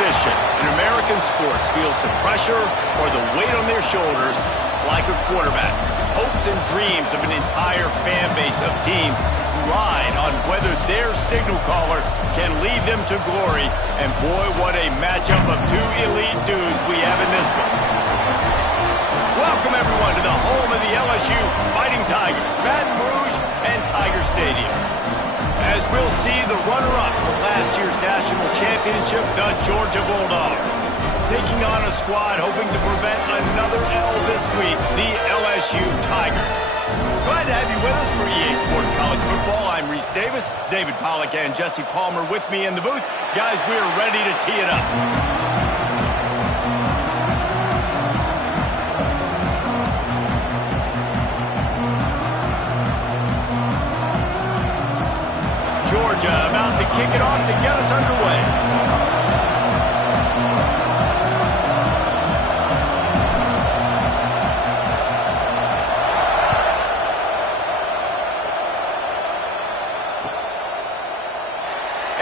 position in American sports feels the pressure or the weight on their shoulders like a quarterback. Hopes and dreams of an entire fan base of teams ride on whether their signal caller can lead them to glory. And boy, what a matchup of two elite dudes we have in this one. Welcome, everyone, to the home of the LSU Fighting Tigers, Baton Rouge and Tiger Stadium. As we'll see the runner-up from last year's national championship, the Georgia Bulldogs, taking on a squad hoping to prevent another L this week, the LSU Tigers. Glad to have you with us for EA Sports College Football. I'm Reese Davis, David Pollack and Jesse Palmer with me in the booth. Guys, we are ready to tee it up. Georgia about to kick it off to get us underway.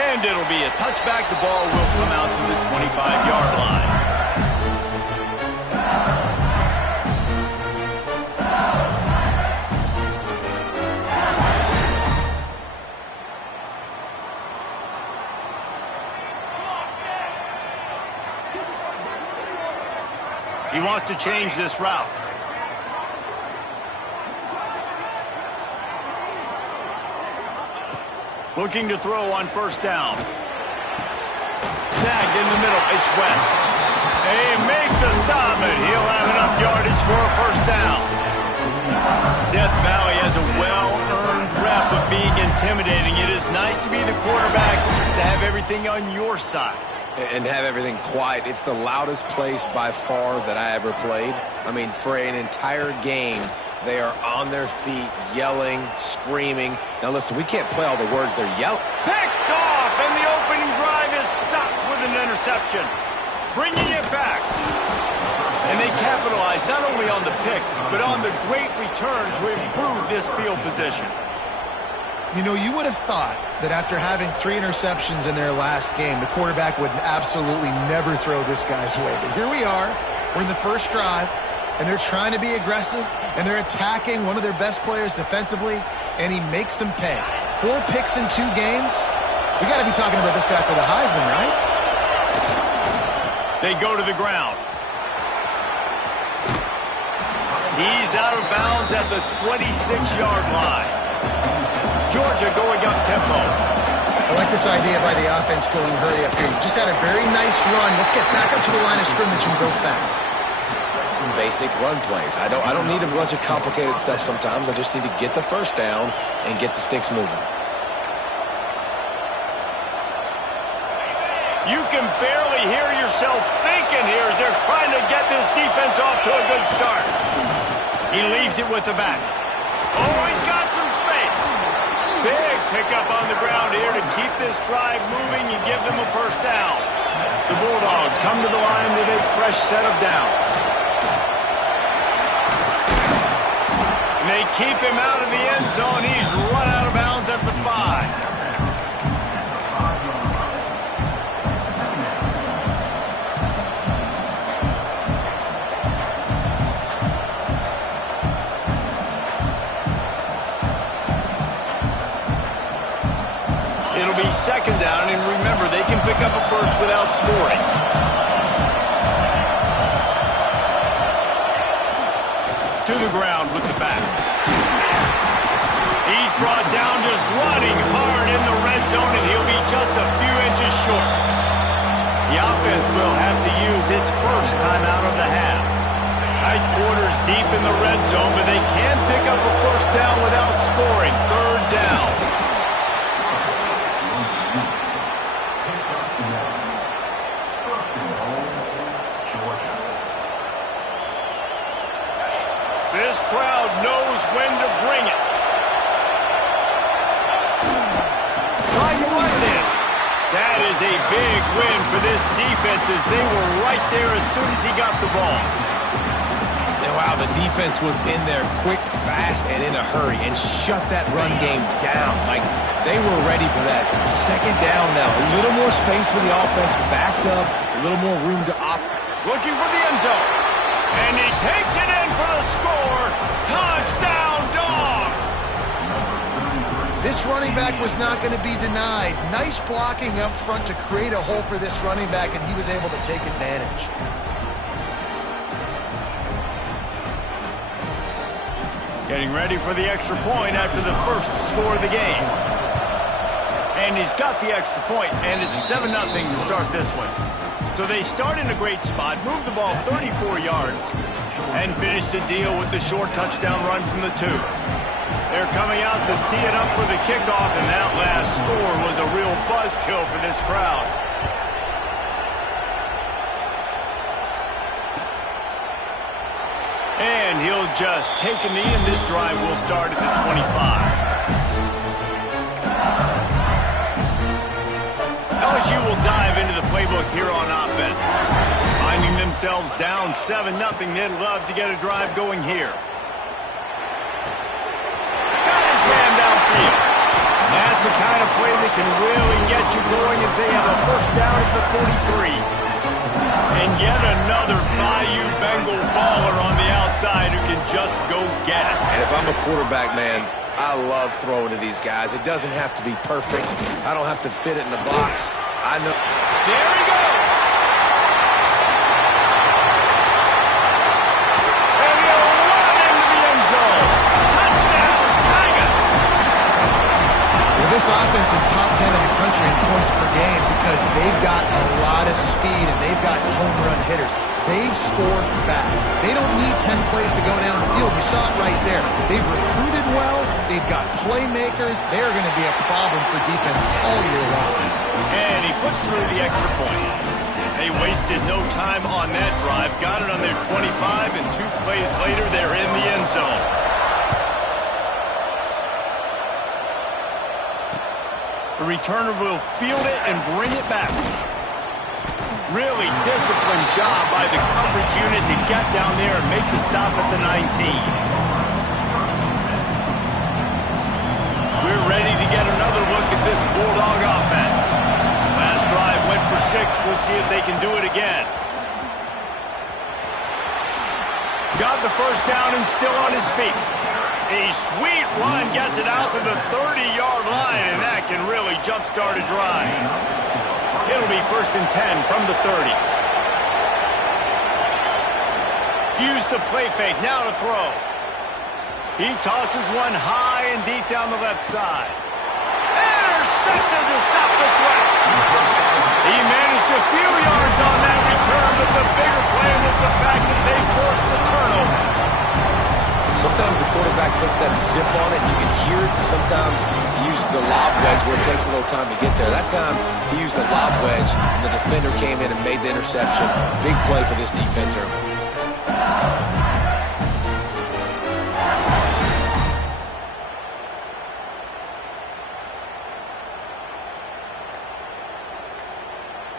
And it'll be a touchback. The ball will come out to the 25-yard line. He wants to change this route. Looking to throw on first down. Snagged in the middle. It's West. They make the stop, and he'll have enough yardage for a first down. Death Valley has a well-earned rep of being intimidating. It is nice to be the quarterback, to have everything on your side. And have everything quiet. It's the loudest place by far that I ever played. I mean, for an entire game, they are on their feet, yelling, screaming. Now, listen, we can't play all the words they're yelling. Picked off, and the opening drive is stopped with an interception. Bringing it back. And they capitalize not only on the pick, but on the great return to improve this field position. You know, you would have thought that after having 3 interceptions in their last game, the quarterback would absolutely never throw this guy's way. But here we are. We're in the first drive, and they're trying to be aggressive, and they're attacking one of their best players defensively, and he makes them pay. 4 picks in 2 games. We got to be talking about this guy for the Heisman, right? They go to the ground. He's out of bounds at the 26-yard line. Georgia going up tempo. I like this idea by the offense going hurry up here. You just had a very nice run. Let's get back up to the line of scrimmage and go fast. Basic run plays. I don't need a bunch of complicated stuff sometimes. I just need to get the first down and get the sticks moving. You can barely hear yourself thinking here as they're trying to get this defense off to a good start. He leaves it with the back. Oh, he's got some space. Big pickup on the ground here to keep this drive moving and give them a first down. The Bulldogs come to the line with a fresh set of downs. And they keep him out of the end zone. He's run out of bounds at the 5. It'll be second down, and remember, they can pick up a first without scoring. To the ground with the back. He's brought down just running hard in the red zone, and he'll be just a few inches short. The offense will have to use its first time out of the half. Tight quarters deep in the red zone, but they can pick up a first down without scoring. Third down. This crowd knows when to bring it. Trying to run it in. That is a big win for this defense as they were right there as soon as he got the ball. And wow, the defense was in there quick, fast, and in a hurry and shut that run game down. Like they were ready for that second down now. A little more space for the offense, backed up, A little more room to looking for the end zone. And he takes it in for the score. Touchdown, Dogs! This running back was not going to be denied. Nice blocking up front to create a hole for this running back, and he was able to take advantage. Getting ready for the extra point after the first score of the game. And he's got the extra point, and it's 7-0 to start this one. So they start in a great spot, move the ball 34 yards, and finish the deal with the short touchdown run from the 2. They're coming out to tee it up for the kickoff, and that last score was a real buzzkill for this crowd. And he'll just take a knee, and this drive will start at the 25. LSU will dive into the playbook here on offense. Finding themselves down 7-0, they'd love to get a drive going here. Got his man downfield. That's the kind of play that can really get you going as they have a first down at the 43. And yet another Bayou Bengal baller on the outside who can just go get it. And if I'm a quarterback, man, I love throwing to these guys. It doesn't have to be perfect. I don't have to fit it in the box. I know. There he goes. And he'll run into the end zone. Touchdown, Tigers. Well, this offense is top 10 in the country in points per game because they've got a lot of speed and they've got home run hitters. They score fast. They don't need 10 plays to go down the field. You saw it right there. They've recruited well. They've got playmakers. They're going to be a problem for defense all year long. And he puts through the extra point. They wasted no time on that drive. Got it on their 25, and 2 plays later, they're in the end zone. The returner will field it and bring it back. Really disciplined job by the coverage unit to get down there and make the stop at the 19. We're ready to get another look at this Bulldog offense. Last drive went for 6. We'll see if they can do it again. Got the first down and still on his feet. A sweet run gets it out to the 30-yard line, and that can really jumpstart a drive. It'll be 1st and 10 from the 30. Use the play fake, now to throw. He tosses one high and deep down the left side. Intercepted to stop the threat. He managed a few yards on that return, but the bigger play was the fact that they forced the turnover. Sometimes the quarterback puts that zip on it, and you can hear it. Sometimes he uses the lob wedge where it takes a little time to get there. That time, he used the lob wedge, and the defender came in and made the interception. Big play for this defense early.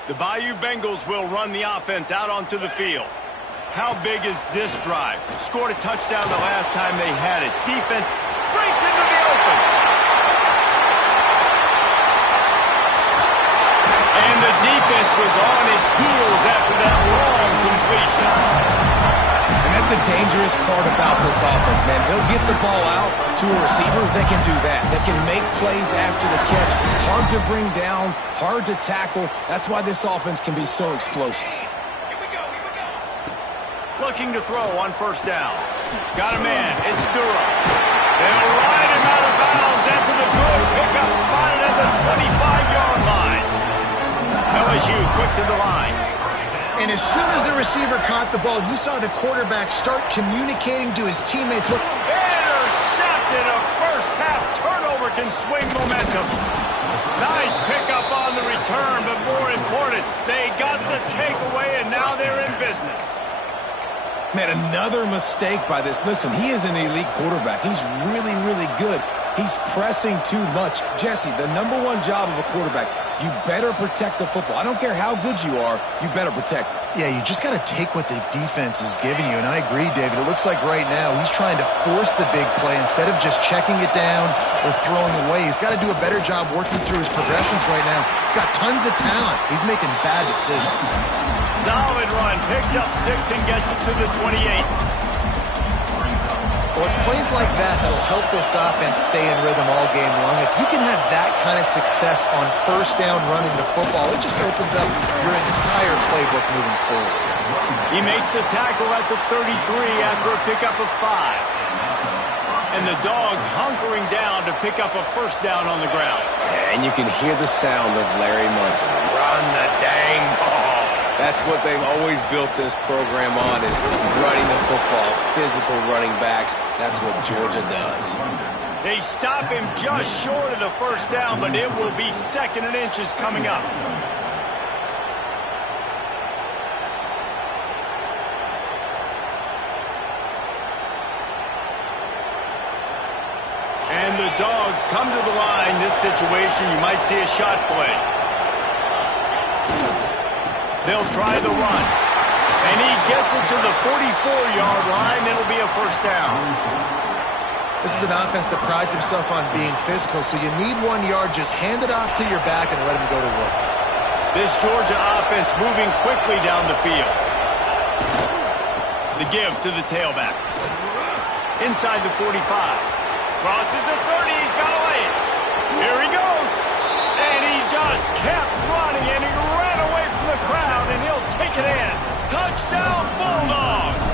The Bayou Bengals will run the offense out onto the field. How big is this drive? Scored a touchdown the last time they had it. Defense breaks into the open. And the defense was on its heels after that long completion. And that's the dangerous part about this offense, man. They'll get the ball out to a receiver. They can do that. They can make plays after the catch. Hard to bring down, hard to tackle. That's why this offense can be so explosive. Looking to throw on 1st down. Got a man. It's Durham. They'll ride him out of bounds. That's a good pickup, spotted at the 25-yard line. LSU quick to the line. And as soon as the receiver caught the ball, you saw the quarterback start communicating to his teammates. Intercepted. A first-half turnover can swing momentum. Nice pickup on the return, but more important, they got the takeaway, and now they're in business. Man, another mistake by this. Listen, he is an elite quarterback. He's really, really good. He's pressing too much. Jesse, the #1 job of a quarterback, you better protect the football. I don't care how good you are, you better protect it. Yeah, you just got to take what the defense is giving you, and I agree, David. It looks like right now he's trying to force the big play instead of just checking it down or throwing away. He's got to do a better job working through his progressions right now. He's got tons of talent. He's making bad decisions. Solid run, picks up 6 and gets it to the 28. Well, it's plays like that that'll help this offense stay in rhythm all game long. If you can have that kind of success on first down running the football, it just opens up your entire playbook moving forward. He makes the tackle at the 33 after a pickup of 5. And the Dogs hunkering down to pick up a first down on the ground. And you can hear the sound of Larry Munson. Run the dang ball. That's what they've always built this program on, is running the football, physical running backs. That's what Georgia does. They stop him just short of the first down, but it will be 2nd and inches coming up. And the Dogs come to the line. This situation, you might see a shot play. They'll try the run. And he gets it to the 44-yard line. It'll be a first down. This is an offense that prides himself on being physical, so you need 1 yard. Just hand it off to your back and let him go to work. This Georgia offense moving quickly down the field. The give to the tailback. Inside the 45. Crosses the 30. He's got to lay it. Here he goes. And he just kept running, and he ran away from the crowd, and he'll take it in. Touchdown, Bulldogs!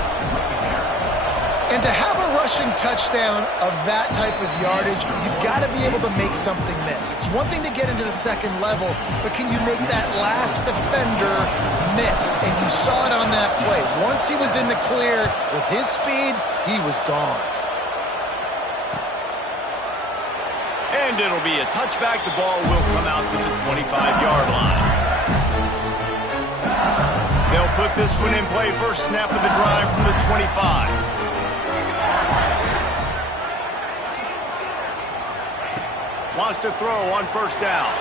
And to have a rushing touchdown of that type of yardage, you've got to be able to make something miss. It's one thing to get into the second level, but can you make that last defender miss? And you saw it on that play. Once he was in the clear with his speed, he was gone. And it'll be a touchback. The ball will come out to the 25-yard line. They'll put this one in play. First snap of the drive from the 25. Wants to throw on first down.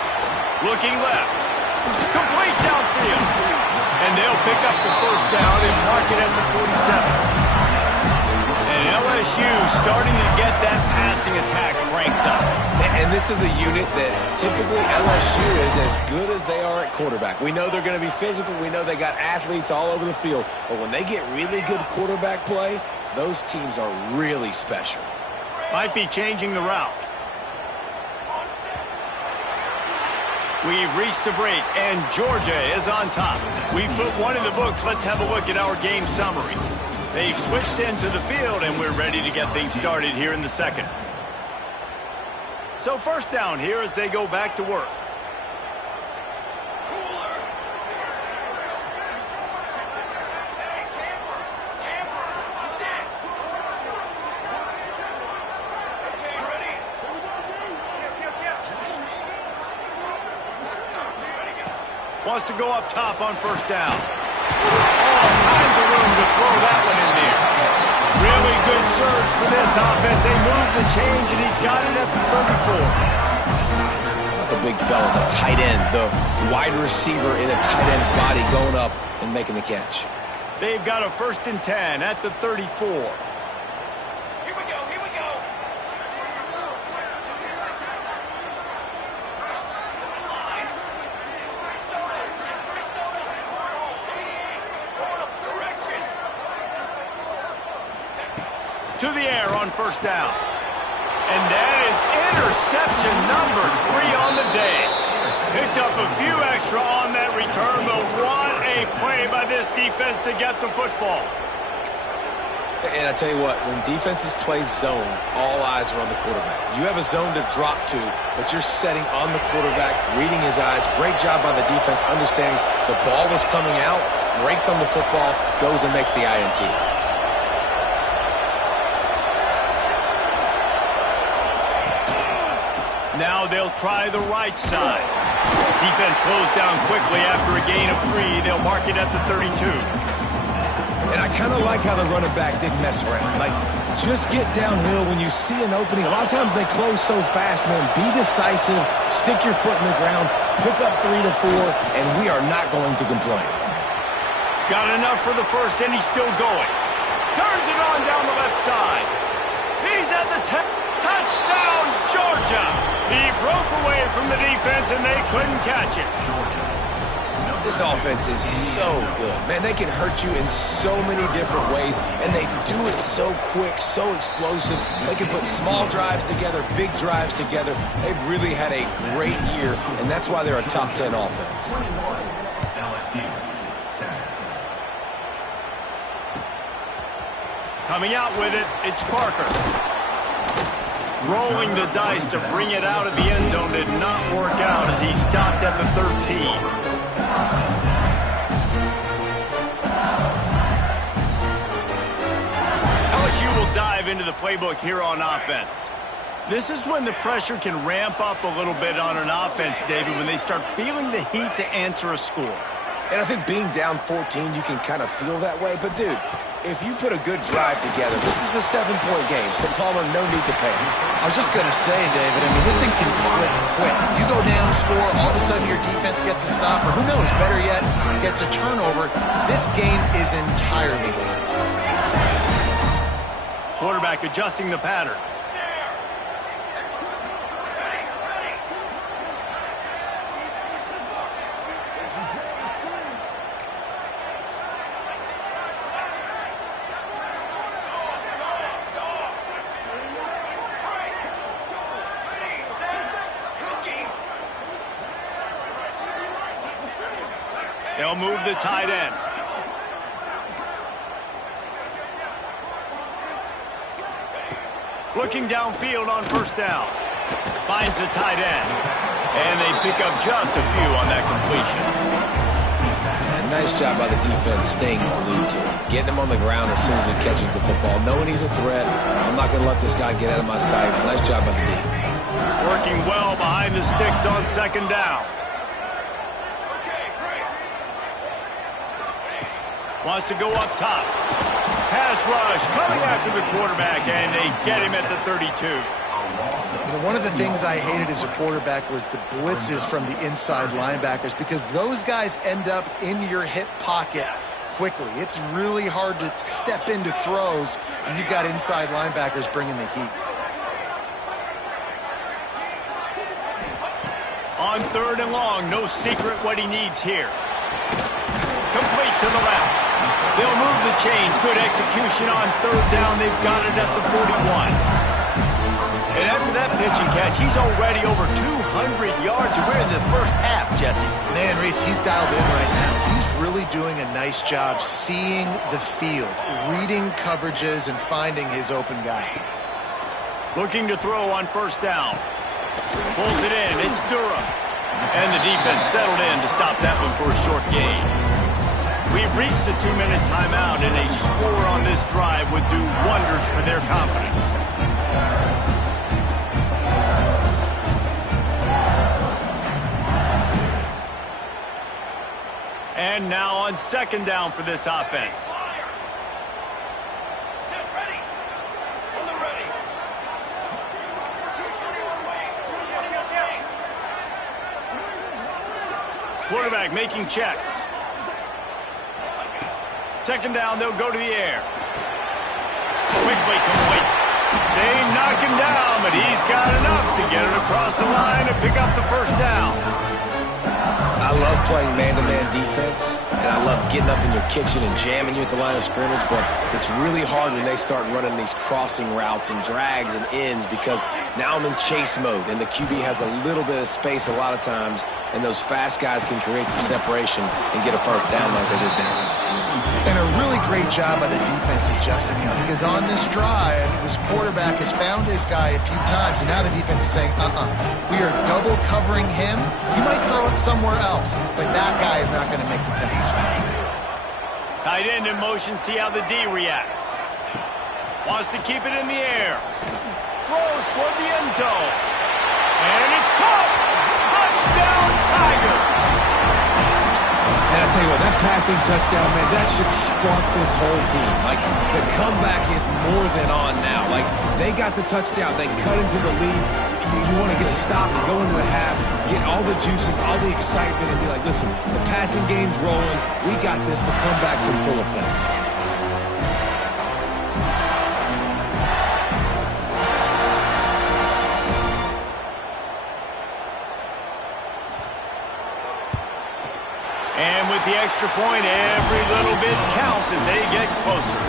Looking left. Complete downfield. And they'll pick up the first down and mark it at the 47. And LSU starting to get that passing attack cranked up. And this is a unit that typically LSU is as good as they are at quarterback. We know they're going to be physical. We know they got athletes all over the field. But when they get really good quarterback play, those teams are really special. Might be changing the route. We've reached the break, and Georgia is on top. We've put one in the books. Let's have a look at our game summary. They've switched into the field, and we're ready to get things started here in the second. So first down here as they go back to work. Wants to go up top on first down. All kinds of room to throw that one in there. Really good surge for this offense. They move the chains, and he's got it at the 34. The big fella, the tight end, the wide receiver in a tight end's body going up and making the catch. They've got a 1st and 10 at the 34. To the air on first down. And that is interception number 3 on the day. Picked up a few extra on that return, but what a play by this defense to get the football. And I tell you what, when defenses play zone, all eyes are on the quarterback. You have a zone to drop to, but you're setting on the quarterback, reading his eyes. Great job by the defense, understanding the ball was coming out, breaks on the football, goes and makes the INT. Now they'll try the right side. Defense closed down quickly after a gain of 3. They'll mark it at the 32. And I kind of like how the running back didn't mess around. Like, just get downhill when you see an opening. A lot of times they close so fast, man. Be decisive, stick your foot in the ground, pick up 3 to 4, and we are not going to complain. Got enough for the first, and he's still going. Turns it on down the left side. He's at the touchdown, Georgia. He broke away from the defense, and they couldn't catch it. This offense is so good. Man, they can hurt you in so many different ways, and they do it so quick, so explosive. They can put small drives together, big drives together. They've really had a great year, and that's why they're a top 10 offense. Coming out with it, it's Parker. Rolling the dice to bring it out of the end zone did not work out as he stopped at the 13. LSU will dive into the playbook here on offense. This is when the pressure can ramp up a little bit on an offense, David, when they start feeling the heat to answer a score. And I think being down 14, you can kind of feel that way. But, dude, if you put a good drive together, this is a 7-point game. So, Palmer, no need to panic. I was just going to say, David, I mean, this thing can flip quick. You go down, score, all of a sudden your defense gets a stop, or who knows, better yet, gets a turnover. This game is entirely different. Quarterback adjusting the pattern. They'll move the tight end. Looking downfield on first down. Finds the tight end. And they pick up just a few on that completion. And nice job by the defense staying glued to him. Getting him on the ground as soon as he catches the football. Knowing he's a threat. I'm not going to let this guy get out of my sights. Nice job by the D. Working well behind the sticks on second down. Wants to go up top. Pass rush coming after the quarterback, and they get him at the 32. One of the things I hated as a quarterback was the blitzes from the inside linebackers, because those guys end up in your hip pocket quickly. It's really hard to step into throws when you've got inside linebackers bringing the heat. On third and long, no secret what he needs here. Complete to the left. They'll move the chains. Good execution on third down. They've got it at the 41. And after that pitch and catch, he's already over 200 yards. And we're in the first half, Jesse. Man, Reese, he's dialed in right now. He's really doing a nice job seeing the field, reading coverages, and finding his open guy. Looking to throw on first down. Pulls it in. It's Durham. And the defense settled in to stop that one for a short gain. We've reached the 2-minute timeout, and a score on this drive would do wonders for their confidence. And now on second down for this offense. Quarterback making checks. Second down, they'll go to the air. Quickly complete. They knock him down, but he's got enough to get it across the line and pick up the first down. I love playing man-to-man defense, and I love getting up in your kitchen and jamming you at the line of scrimmage, but it's really hard when they start running these crossing routes and drags and ends, because now I'm in chase mode, and the QB has a little bit of space a lot of times, and those fast guys can create some separation and get a first down like they did there. And a really great job by the defense adjusting him, because on this drive, this quarterback has found his guy a few times, and now the defense is saying, we are double covering him. He might throw it somewhere else, but that guy is not going to make the catch. Tight end in motion, see how the D reacts. Wants to keep it in the air. Throws toward the end zone. And it's caught! Touchdown, Tigers! And I tell you what, that passing touchdown, man, that should spark this whole team. Like, the comeback is more than on now. Like, they got the touchdown. They cut into the lead. You want to get a stop and go into the half, get all the juices, all the excitement, and be like, listen, the passing game's rolling. We got this. The comeback's in full effect. And with the extra point, every little bit counts as they get closer.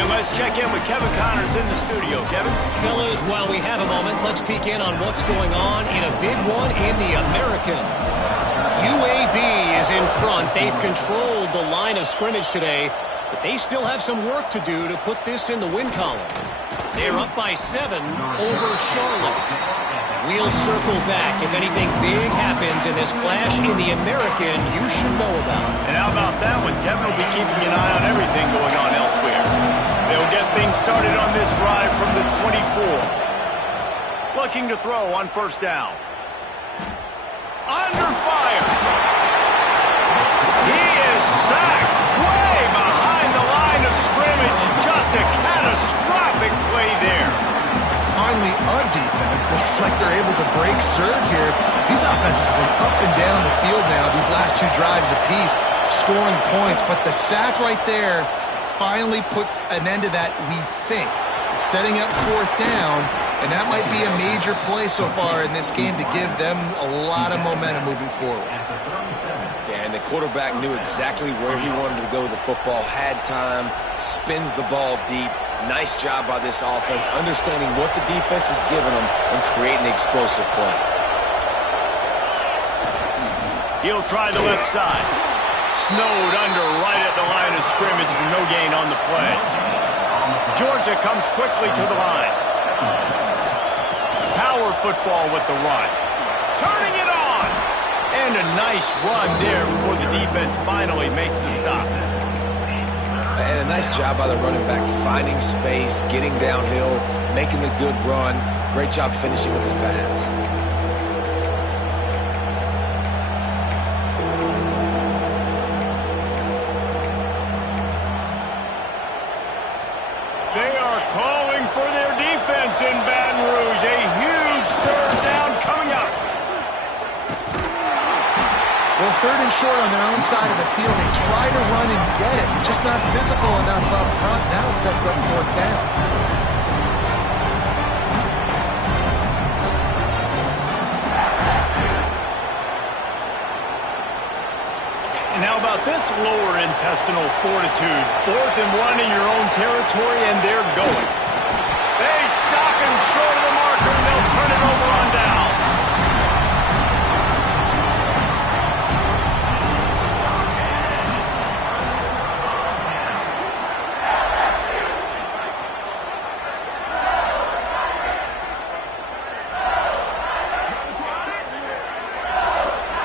And let's check in with Kevin Connors in the studio. Kevin? Fellas, while we have a moment, let's peek in on what's going on in a big one in the American. UAB is in front. They've controlled the line of scrimmage today, but they still have some work to do to put this in the win column. They're up by 7 over Charlotte. We'll circle back. If anything big happens in this clash in the American, you should know about. And how about that one? Kevin will be keeping an eye on everything going on elsewhere. They'll get things started on this drive from the 24. Looking to throw on first down. Under fire. He is sacked way behind the line of scrimmage. Just a catastrophic play there. Finally, a defense. Looks like they're able to break serve here. These offenses have been up and down the field now, these last 2 drives apiece, scoring points. But the sack right there finally puts an end to that, we think. Setting up 4th down, and that might be a major play so far in this game to give them a lot of momentum moving forward. Yeah, and the quarterback knew exactly where he wanted to go with the football, had time, spins the ball deep. Nice job by this offense, understanding what the defense is giving them and creating the explosive play. He'll try the left side. Snowed under right at the line of scrimmage for no gain on the play. Georgia comes quickly to the line. Power football with the run. Turning it on! And a nice run there before the defense finally makes the stop. And a nice job by the running back, finding space, getting downhill, making the good run. Great job finishing with his pads. They are calling for their defense in Baton Rouge. A huge 3rd down coming up. Well, 3rd and short on their own side of the field. They try to run and get it. They're just not physical enough up front. Now it sets up 4th down. And how about this lower intestinal fortitude? 4th and 1 in your own territory, and they're going. They stop him short of the marker, and they'll turn it over on down.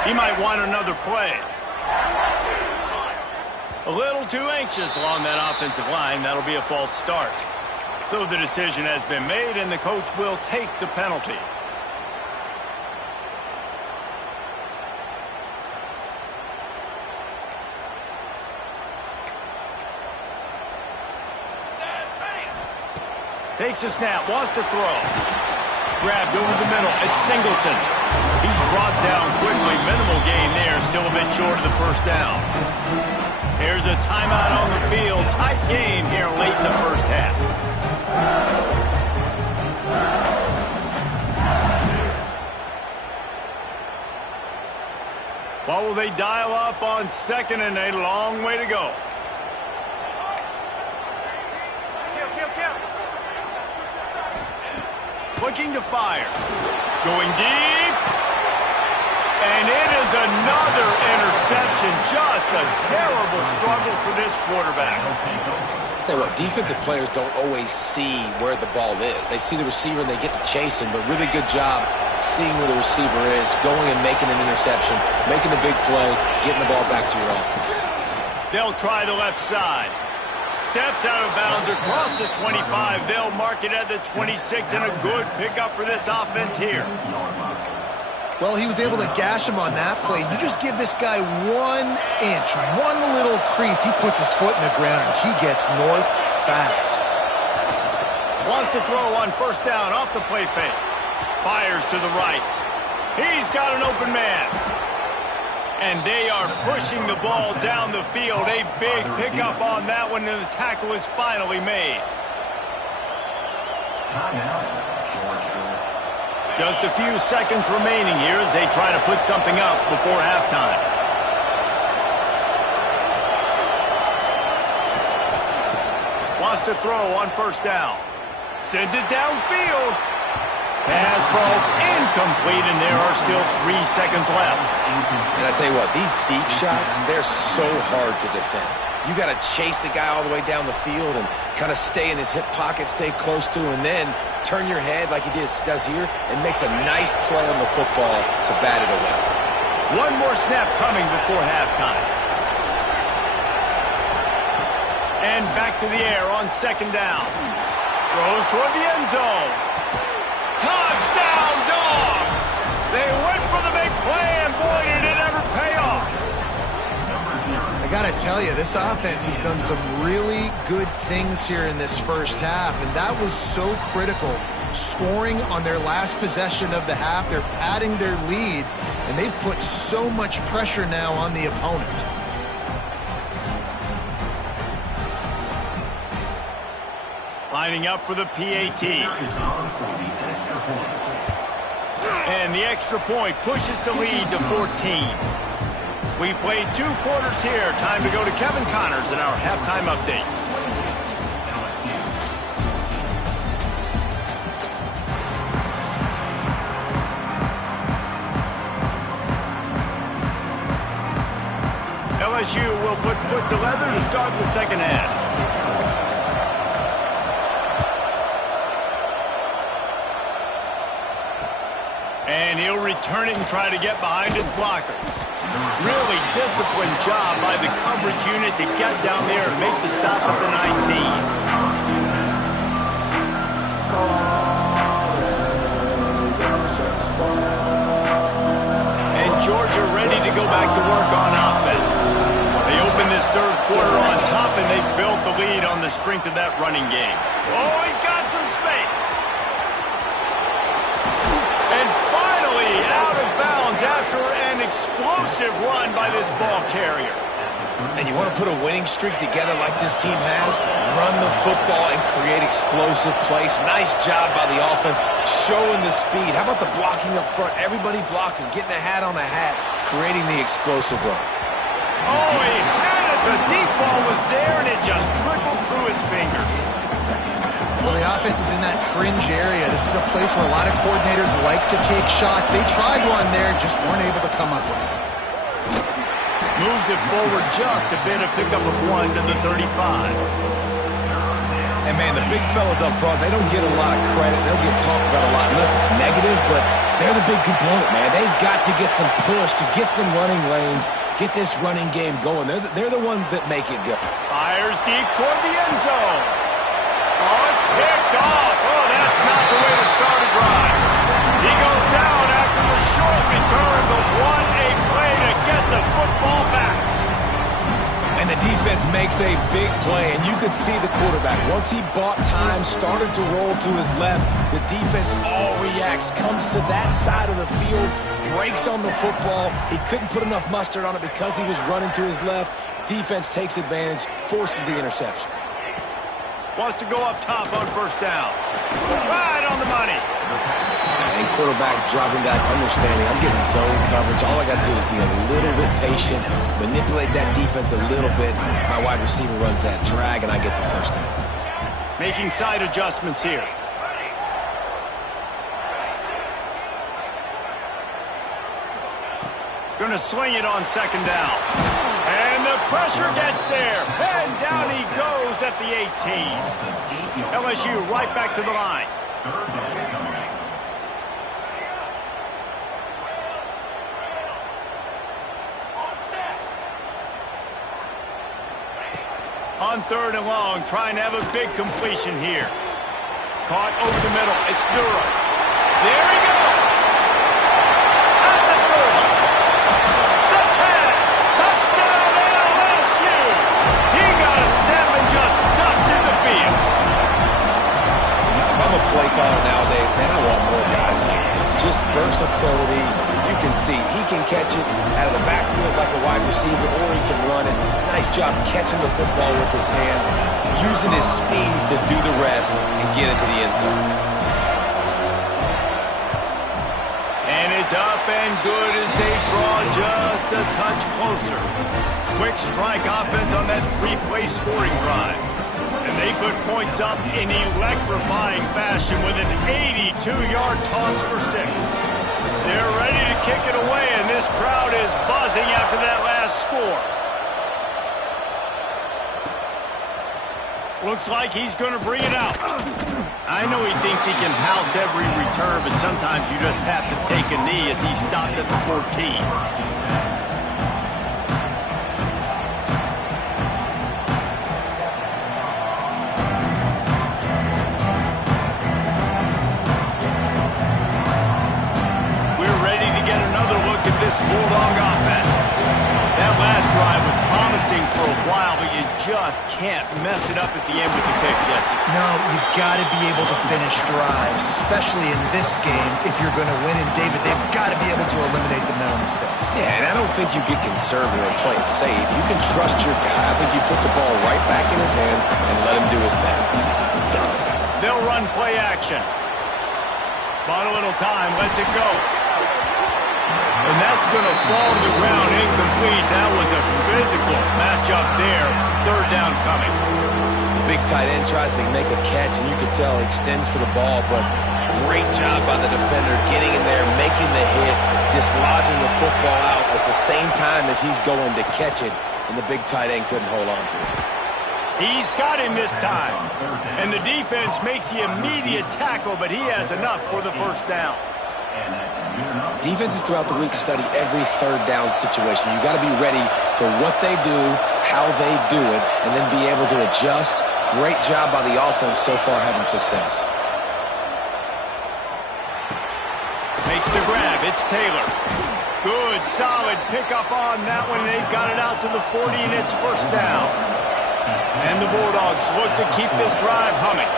He might want another play. A little too anxious along that offensive line. That'll be a false start. So the decision has been made, and the coach will take the penalty. Takes a snap, wants to throw. Grabbed over the middle. It's Singleton. He's brought down quickly. Minimal gain there. Still a bit short of the first down. Here's a timeout on the field. Tight game here late in the first half. What will they dial up on 2nd and 8? Long way to go. Looking to fire. Going deep. And it is another interception. Just a terrible struggle for this quarterback. Tell you what, defensive players don't always see where the ball is. They see the receiver and they get to chase him, but really good job seeing where the receiver is, going and making an interception, making a big play, getting the ball back to your offense. They'll try the left side. Steps out of bounds across the 25. They'll mark it at the 26, and a good pickup for this offense here. Well, he was able to gash him on that play. You just give this guy 1 inch, one little crease. He puts his foot in the ground, and he gets north fast. Wants to throw on first down off the play fake. Fires to the right. He's got an open man. And they are pushing the ball down the field. A big pickup on that one, and the tackle is finally made. Just a few seconds remaining here as they try to put something up before halftime. Wants to throw on first down. Sends it downfield. Pass falls incomplete, and there are still 3 seconds left. And I tell you what, these deep shots, they're so hard to defend. You got to chase the guy all the way down the field and kind of stay in his hip pocket, stay close to him, and then turn your head like he does here and makes a nice play on the football to bat it away. One more snap coming before halftime. And back to the air on second down. Throws toward the end zone. Touchdown, Dogs! They went for the big play, and boy, did it ever pay off. I got to tell you, this offense has done some really good things here in this first half, and that was so critical. Scoring on their last possession of the half, they're padding their lead, and they've put so much pressure now on the opponent. Lining up for the PAT. And the extra point pushes the lead to 14. We've played 2 quarters here. Time to go to Kevin Connors in our halftime update. LSU will put foot to leather to start the second half. And he'll return it and try to get behind his blockers. Really disciplined job by the coverage unit to get down there and make the stop at the 19. And Georgia ready to go back to work on offense. They open this third quarter on top, and they built the lead on the strength of that running game. Oh, he's got some space. And finally out of bounds after an explosive run by this ball carrier. And you want to put a winning streak together like this team has? Run the football and create explosive plays. Nice job by the offense, showing the speed. How about the blocking up front? Everybody blocking, getting a hat on a hat, creating the explosive run. Oh, he had it. The deep ball was there, and it just trickled through his fingers. Well, the offense is in that fringe area. This is a place where a lot of coordinators like to take shots. They tried one there, just weren't able to come up with it. Moves it forward just a bit, a pickup of 1 to the 35. And, man, the big fellas up front, they don't get a lot of credit. They'll get talked about a lot unless it's negative, but they're the big component, man. They've got to get some push to get some running lanes, get this running game going. They're the ones that make it go. Fires deep toward the end zone. Oh, it's picked off. Oh, that's not the way to start a drive. He goes down after the short return, but what a play to get the football back. And the defense makes a big play, and you could see the quarterback. Once he bought time, started to roll to his left, the defense all reacts, comes to that side of the field, breaks on the football. He couldn't put enough mustard on it because he was running to his left. Defense takes advantage, forces the interception. Wants to go up top on first down. Right on the money. And quarterback dropping back, understanding I'm getting zone coverage. All I got to do is be a little bit patient, manipulate that defense a little bit. My wide receiver runs that drag, and I get the first down. Making side adjustments here. Going to swing it on second down. And the pressure gets there. And down he goes at the 18. LSU right back to the line. On third and long, trying to have a big completion here. Caught over the middle. It's Durham. There he goes. play caller nowadays, man, I want more guys like this. Just versatility. You can see he can catch it out of the backfield like a wide receiver, or he can run it. Nice job catching the football with his hands, using his speed to do the rest and get into the end zone. And it's up and good as they draw just a touch closer. Quick strike offense on that three-play scoring drive. And they put points up in electrifying fashion with an 82-yard toss for 6. They're ready to kick it away, and this crowd is buzzing after that last score. Looks like he's going to bring it out. I know he thinks he can house every return, but sometimes you just have to take a knee as he stopped at the 14. Bulldog offense. That last drive was promising for a while, but you just can't mess it up at the end with the pick, Jesse. No, you got to be able to finish drives, especially in this game. If you're going to win, and David, they've got to be able to eliminate the mental mistakes. Yeah, and I don't think you get conservative and play it safe. You can trust your guy. I think you put the ball right back in his hands and let him do his thing. They'll run play action. Bought a little time, lets it go. And that's going to fall to the ground incomplete. That was a physical matchup there. Third down coming. The big tight end tries to make a catch, and you can tell he extends for the ball, but great job by the defender getting in there, making the hit, dislodging the football out at the same time as he's going to catch it, and the big tight end couldn't hold on to it. He's got him this time. And the defense makes the immediate tackle, but he has enough for the first down. Defenses throughout the week study every third down situation. You got to be ready for what they do, how they do it, and then be able to adjust. Great job by the offense so far having success. Makes the grab. It's Taylor. Good, solid pickup on that one. They've got it out to the 40, and it's first down. And the Bulldogs look to keep this drive humming.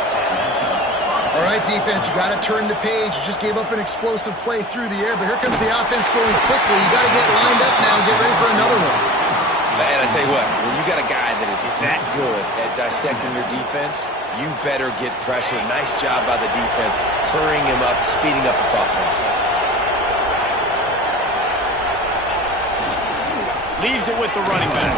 All right, defense, you got to turn the page. You just gave up an explosive play through the air, but here comes the offense going quickly. You got to get lined up now and get ready for another one. And I tell you what, when you got a guy that is that good at dissecting your defense, you better get pressure. Nice job by the defense, hurrying him up, speeding up the thought process. Leaves it with the running back.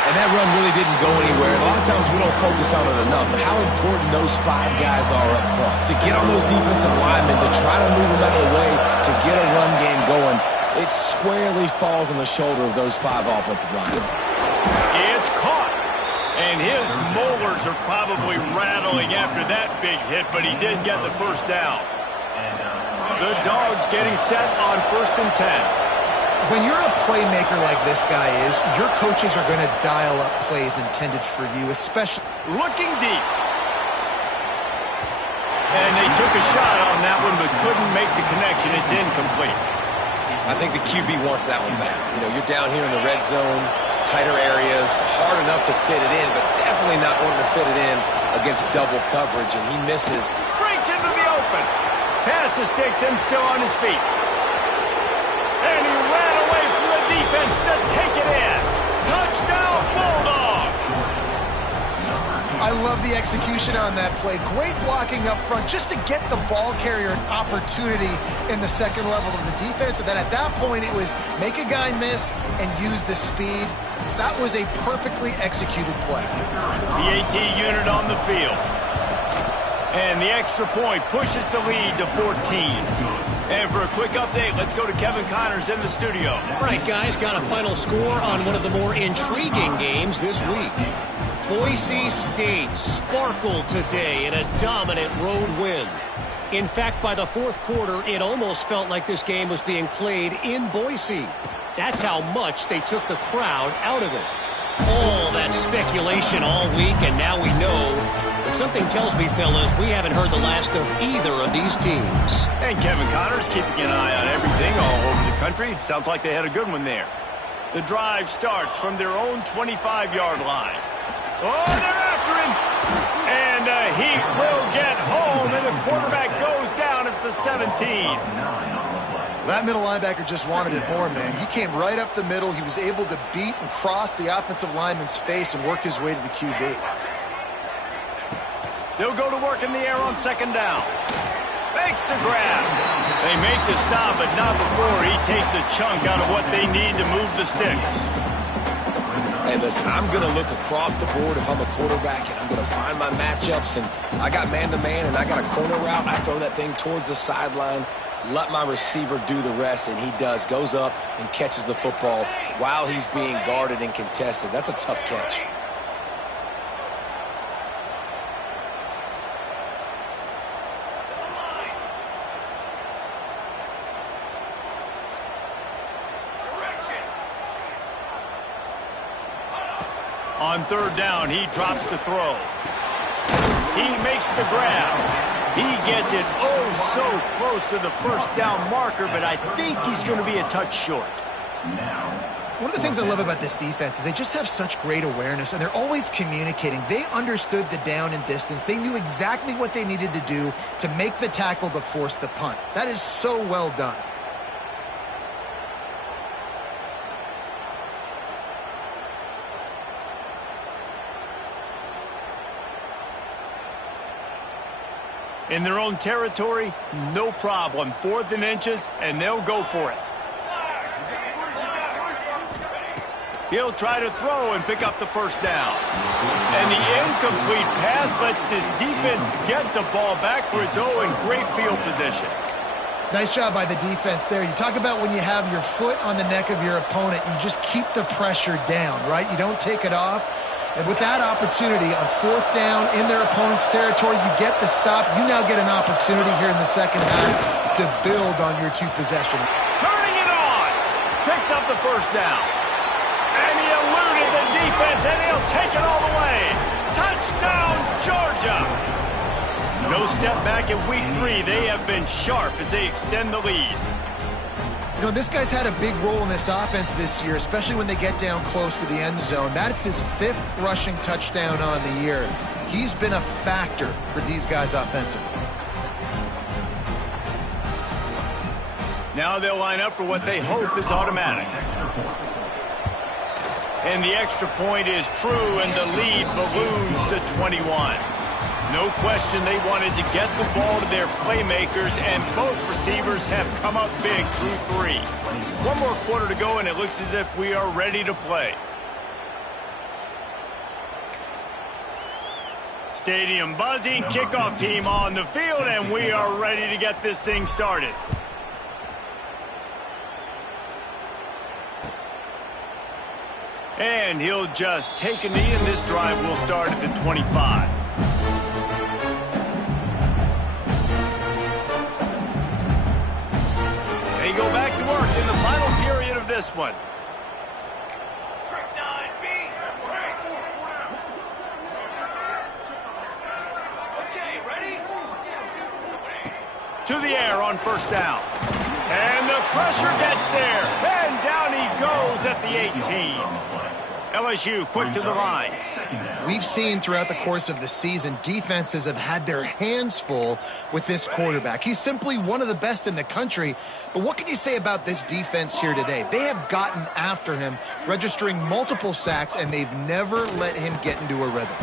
And that run really didn't go anywhere. A lot of times we don't focus on it enough, but how important those 5 guys are up front. To get on those defensive linemen, to try to move them out of the way, to get a run game going, it squarely falls on the shoulder of those 5 offensive linemen. It's caught. And his molars are probably rattling after that big hit, but he did get the first down. The Dogs getting set on 1st and 10. When you're a playmaker like this guy is, your coaches are going to dial up plays intended for you, especially... Looking deep. And they took a shot on that one, but couldn't make the connection. It's incomplete. I think the QB wants that one back. You know, you're down here in the red zone, tighter areas, hard enough to fit it in, but definitely not wanting to fit it in against double coverage, and he misses. Breaks into the open. Pass the sticks and still on his feet. And he ran away from the defense to take it in. Touchdown, Bulldogs! I love the execution on that play. Great blocking up front just to get the ball carrier an opportunity in the second level of the defense. And then at that point, it was make a guy miss and use the speed. That was a perfectly executed play. The AT unit on the field. And the extra point pushes the lead to 14. And for a quick update, let's go to Kevin Connors in the studio. All right, guys, got a final score on one of the more intriguing games this week. Boise State sparkled today in a dominant road win. In fact, by the 4th quarter, it almost felt like this game was being played in Boise. That's how much they took the crowd out of it. All that speculation all week, and now we know. But something tells me, fellas, we haven't heard the last of either of these teams. And Kevin Connors keeping an eye on everything all over the country. Sounds like they had a good one there. The drive starts from their own 25-yard line. Oh, they're after him. And the Heat will get home, and the quarterback goes down at the 17. That middle linebacker just wanted it more, man. He came right up the middle. He was able to beat and cross the offensive lineman's face and work his way to the QB. They'll go to work in the air on second down. Makes the grab. They make the stop, but not before he takes a chunk out of what they need to move the sticks. Hey, listen, I'm going to look across the board if I'm a quarterback, and I'm going to find my matchups. And I got man-to-man, and I got a corner route. I throw that thing towards the sideline, let my receiver do the rest, and he does. Goes up and catches the football while he's being guarded and contested. That's a tough catch. On third down, he drops the throw. He makes the grab. He gets it oh so close to the first down marker, but I think he's going to be a touch short. One of the things I love about this defense is they just have such great awareness, and they're always communicating. They understood the down and distance. They knew exactly what they needed to do to make the tackle to force the punt. That is so well done. In their own territory, no problem. 4th and inches, and they'll go for it. He'll try to throw and pick up the first down. And the incomplete pass lets this defense get the ball back for its own great field position. Nice job by the defense there. You talk about when you have your foot on the neck of your opponent, you just keep the pressure down, right? You don't take it off. And with that opportunity on 4th down in their opponent's territory, you get the stop. You now get an opportunity here in the second half to build on your 2 possessions. Turning it on. Picks up the first down. And he eluded the defense, and he'll take it all the way. Touchdown, Georgia. No step back in week 3. They have been sharp as they extend the lead. You know, this guy's had a big role in this offense this year, especially when they get down close to the end zone. That's his 5th rushing touchdown on the year. He's been a factor for these guys offensively. Now they'll line up for what they hope is automatic. And the extra point is true, and the lead balloons to 21. No question they wanted to get the ball to their playmakers, and both receivers have come up big through 3. 1 more quarter to go, and it looks as if we are ready to play. Stadium buzzing, kickoff team on the field, and we are ready to get this thing started. And he'll just take a knee, and this drive will start at the 25. They go back to work in the final period of this one. Okay, ready? To the air on first down. And the pressure gets there. And down he goes at the 18. LSU quick to the line. We've seen throughout the course of the season, defenses have had their hands full with this quarterback. He's simply one of the best in the country. But what can you say about this defense here today? They have gotten after him, registering multiple sacks, and they've never let him get into a rhythm.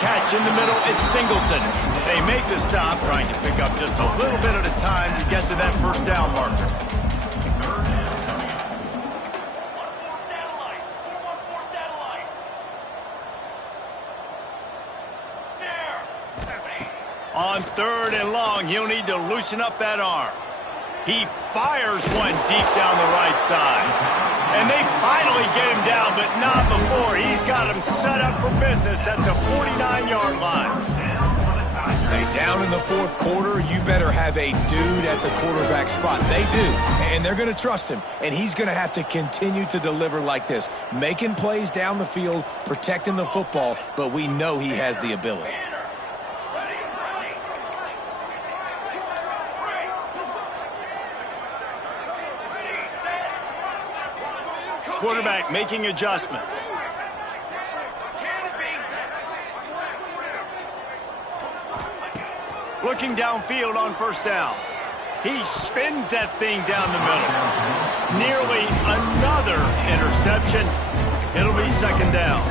Catch in the middle, it's Singleton. They make the stop, trying to pick up just a little bit at a time to get to that first down marker. On 3rd and long, he'll need to loosen up that arm. He fires one deep down the right side. And they finally get him down, but not before. He's got him set up for business at the 49-yard line. Hey, down in the 4th quarter, you better have a dude at the quarterback spot. They do, and they're going to trust him. And he's going to have to continue to deliver like this, making plays down the field, protecting the football, but we know he has the ability. Quarterback making adjustments. Looking downfield on first down. He spins that thing down the middle. Nearly another interception. It'll be second down.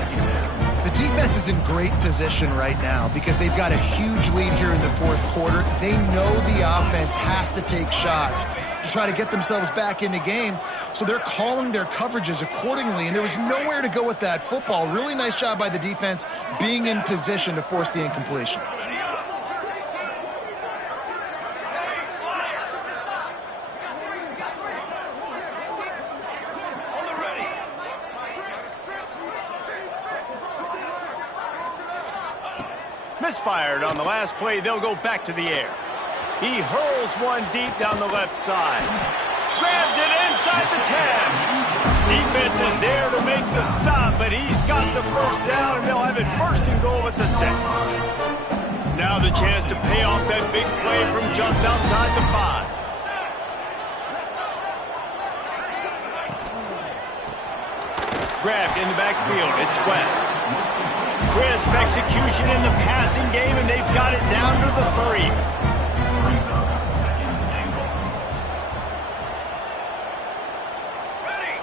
The defense is in great position right now because they've got a huge lead here in the fourth quarter. They know the offense has to take shots to try to get themselves back in the game, so they're calling their coverages accordingly, and there was nowhere to go with that football. Really nice job by the defense being in position to force the incompletion. Misfired on the last play. They'll go back to the air. He hurls one deep down the left side. Grabs it inside the 10. Defense is there to make the stop, but he's got the first down, and they'll have it first and goal at the 6. Now the chance to pay off that big play from just outside the 5. Grabbed in the backfield. It's West. Crisp execution in the passing game, and they've got it down to the 3. Ready.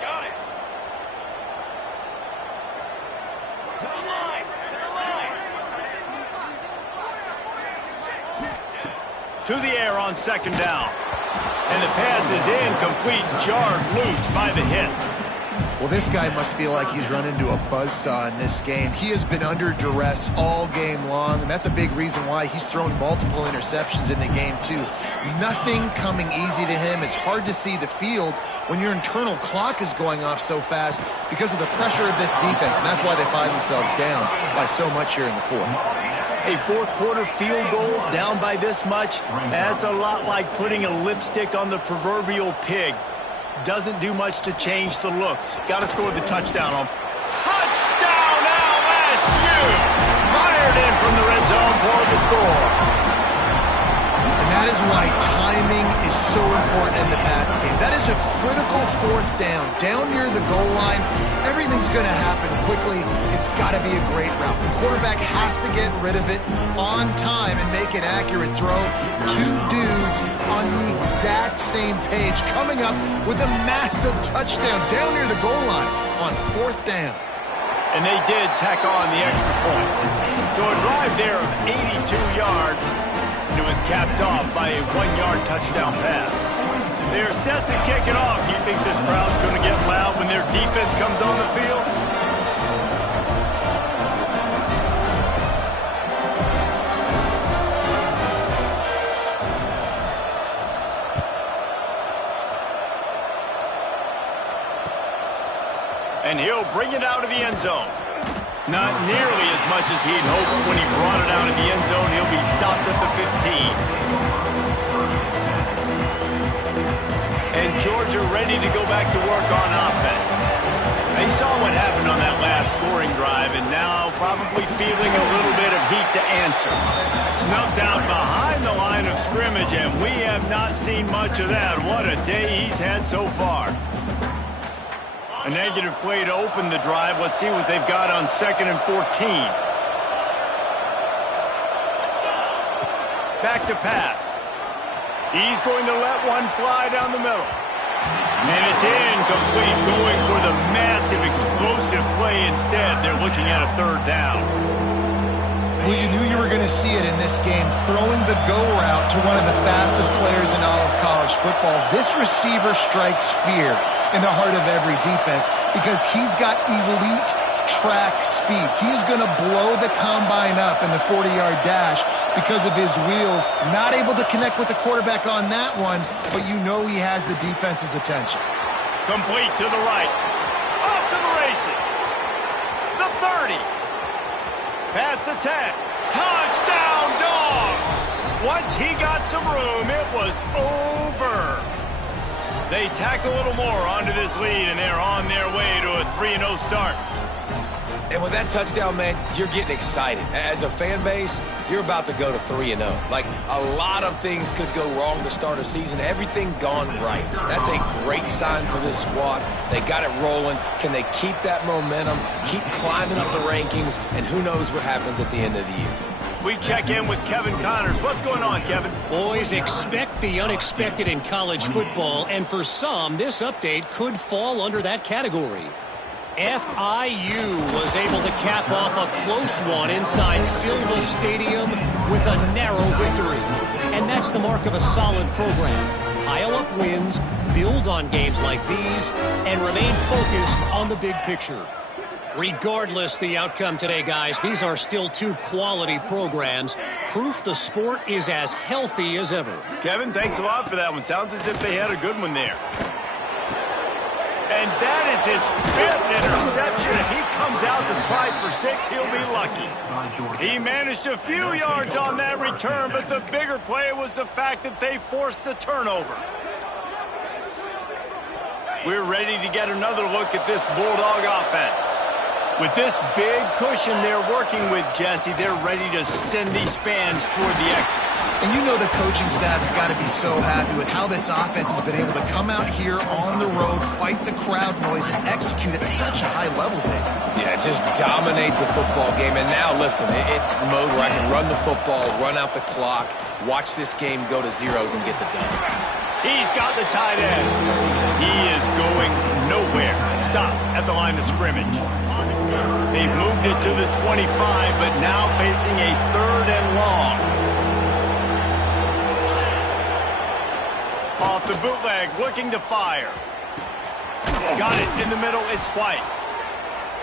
Got it. To the line. To the line. To the air on second down. And the pass is incomplete, jarred loose by the hit. Well, this guy must feel like he's run into a buzzsaw in this game. He has been under duress all game long, and that's a big reason why he's thrown multiple interceptions in the game, too. Nothing coming easy to him. It's hard to see the field when your internal clock is going off so fast because of the pressure of this defense, and that's why they find themselves down by so much here in the fourth. A fourth quarter field goal down by this much, that's a lot like putting a lipstick on the proverbial pig. Doesn't do much to change the looks. Got to score the touchdown on. Touchdown LSU! Fired in from the red zone for the score. And that is why timing is so important in the passing game. That is a critical fourth down. Down near the goal line, everything's going to happen quickly. It's got to be a great route. The quarterback has to get rid of it on time and make an accurate throw. Two dudes on the exact same page coming up with a massive touchdown down near the goal line on fourth down. And they did tack on the extra point. So a drive there of 82 yards. It was capped off by a 1-yard touchdown pass. They're set to kick it off. Do you think this crowd's going to get loud when their defense comes on the field? And he'll bring it out of the end zone. Not nearly as much as he'd hoped when he brought it out of the end zone. He'll be stopped at the 15. And Georgia ready to go back to work on offense. They saw what happened on that last scoring drive, and now probably feeling a little bit of heat to answer. Snuffed out behind the line of scrimmage, and we have not seen much of that. What a day he's had so far. A negative play to open the drive. Let's see what they've got on 2nd and 14. Back to pass. He's going to let one fly down the middle. And it's incomplete, going for the massive explosive play instead. They're looking at a 3rd down. Well, you knew you were going to see it in this game, throwing the go route to one of the fastest players in all of college football. This receiver strikes fear in the heart of every defense because he's got elite track speed. He's going to blow the combine up in the 40-yard dash because of his wheels. Not able to connect with the quarterback on that one, but you know he has the defense's attention. Complete to the right. Off to the races. The 30. Past the 10. Touchdown, Dogs! Once he got some room, it was over. They tack a little more onto this lead, and they're on their way to a 3-0 start. And with that touchdown, man, you're getting excited. As a fan base, you're about to go to 3-0. Like, a lot of things could go wrong to start a season. Everything gone right. That's a great sign for this squad. They got it rolling. Can they keep that momentum, keep climbing up the rankings, and who knows what happens at the end of the year? We check in with Kevin Connors. What's going on, Kevin? Boys, expect the unexpected in college football, and for some, this update could fall under that category. FIU was able to cap off a close one inside Silva Stadium with a narrow victory. And that's the mark of a solid program. Pile up wins, build on games like these, and remain focused on the big picture. Regardless the outcome today, guys, these are still two quality programs. Proof the sport is as healthy as ever. Kevin, thanks a lot for that one. Sounds as if they had a good one there. And that is his 5th interception. If he comes out to try for 6, he'll be lucky. He managed a few yards on that return, but the bigger play was the fact that they forced the turnover. We're ready to get another look at this Bulldog offense. With this big cushion they're working with, Jesse, they're ready to send these fans toward the exits. And you know the coaching staff has got to be so happy with how this offense has been able to come out here on the road, fight the crowd noise, and execute at such a high level, Dave. Yeah, just dominate the football game. And now, listen, it's mode where I can run the football, run out the clock, watch this game go to zeros and get the dub. He's got the tight end. He is going nowhere. Stop at the line of scrimmage. They've moved it to the 25, but now facing a 3rd and long. Off the bootleg, looking to fire. Got it in the middle, it's White.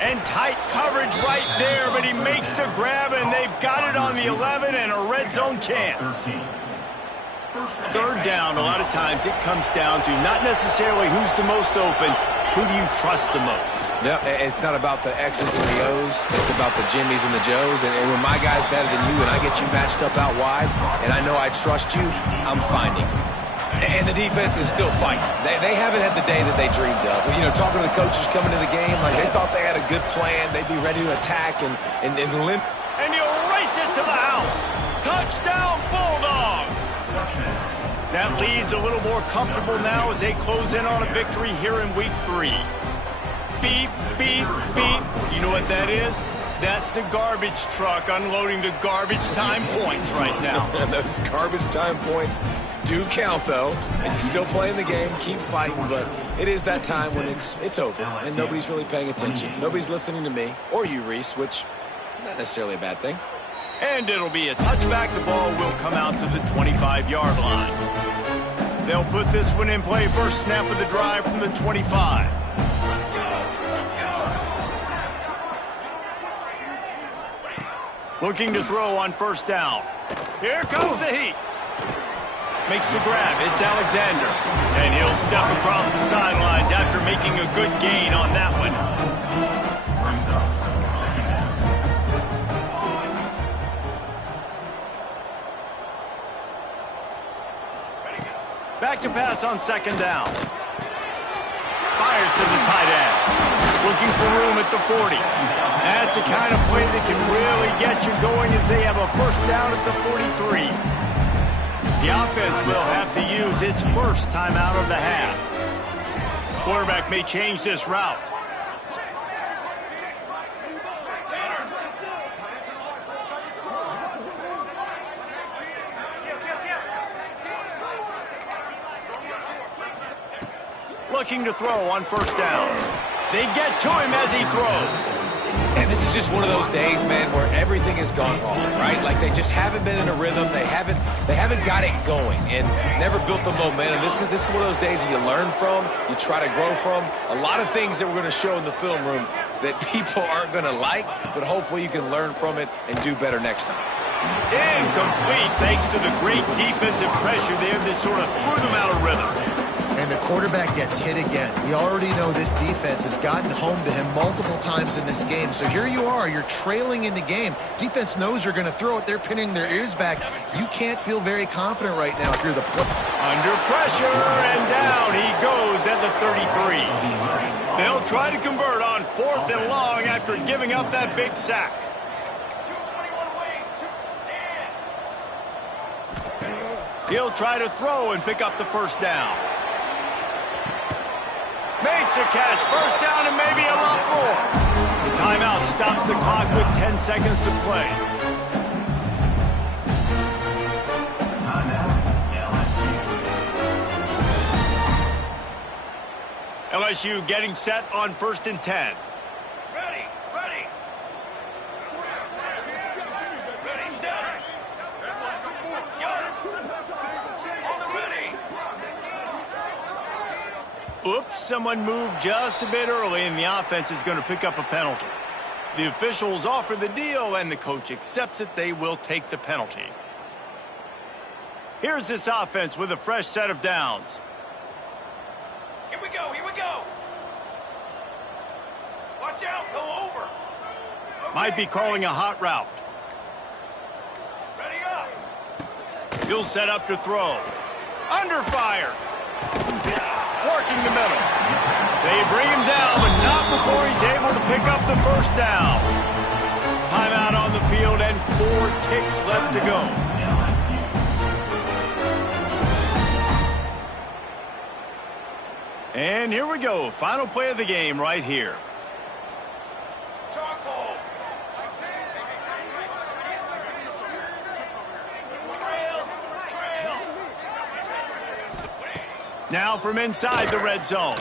And tight coverage right there, but he makes the grab, and they've got it on the 11 and a red zone chance. 3rd down, a lot of times it comes down to not necessarily who's the most open, who do you trust the most? Yeah, it's not about the X's and the O's. It's about the Jimmies and the Joes. And when my guy's better than you and I get you matched up out wide and I know I trust you, I'm finding you. And the defense is still fighting. They haven't had the day that they dreamed of. You know, talking to the coaches coming to the game, like they thought they had a good plan. They'd be ready to attack and limp. And he'll race it to the house. Touchdown, Bulldogs! That lead's a little more comfortable now as they close in on a victory here in week 3. Beep, beep, beep. You know what that is? That's the garbage truck unloading the garbage time points right now. And those garbage time points do count, though. And you're still playing the game, keep fighting, but it is that time when it's over and nobody's really paying attention. Nobody's listening to me or you, Reese, which not necessarily a bad thing. And it'll be a touchback. The ball will come out to the 25-yard line. They'll put this one in play. First snap of the drive from the 25. Looking to throw on 1st down. Here comes the heat. Makes the grab. It's Alexander. And he'll step across the sidelines after making a good gain on that one. Back to pass on 2nd down. Fires to the tight end. Looking for room at the 40. That's the kind of play that can really get you going as they have a 1st down at the 43. The offense will have to use its 1st timeout of the half. Quarterback may change this route. Looking to throw on 1st down. They get to him as he throws. And this is just one of those days, man, where everything has gone wrong, right? Like they just haven't been in a rhythm. They haven't got it going and never built the momentum. This is one of those days that you learn from, you try to grow from. A lot of things that we're going to show in the film room that people aren't going to like, but hopefully you can learn from it and do better next time. Incomplete thanks to the great defensive pressure there that sort of threw them out of rhythm. And the quarterback gets hit again. We already know this defense has gotten home to him multiple times in this game. So here you are, you're trailing in the game. Defense knows you're going to throw it. They're pinning their ears back. You can't feel very confident right now if you're the player. Under pressure, and down he goes at the 33. They'll try to convert on 4th and long after giving up that big sack. 221 wing. Stand. He'll try to throw and pick up the first down. Makes a catch. First down and maybe a lot more. The timeout stops the clock with 10 seconds to play. LSU getting set on 1st and 10. Ready. Ready. Ready, set. Got it. On the ready. Oops, someone moved just a bit early, and the offense is going to pick up a penalty. The officials offer the deal, and the coach accepts it. They will take the penalty. Here's this offense with a fresh set of downs. Here we go. Here we go. Watch out. Go over. Might be calling a hot route. Ready up. He'll set up to throw. Under fire. Working the middle. They bring him down, but not before he's able to pick up the first down. Timeout on the field and 4 ticks left to go. And here we go. Final play of the game right here. Charcoal. Trail. Now from inside the red zone.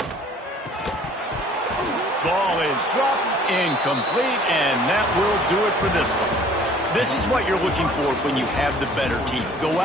Ball is dropped, incomplete, and that will do it for this one. This is what you're looking for when you have the better team. Go out.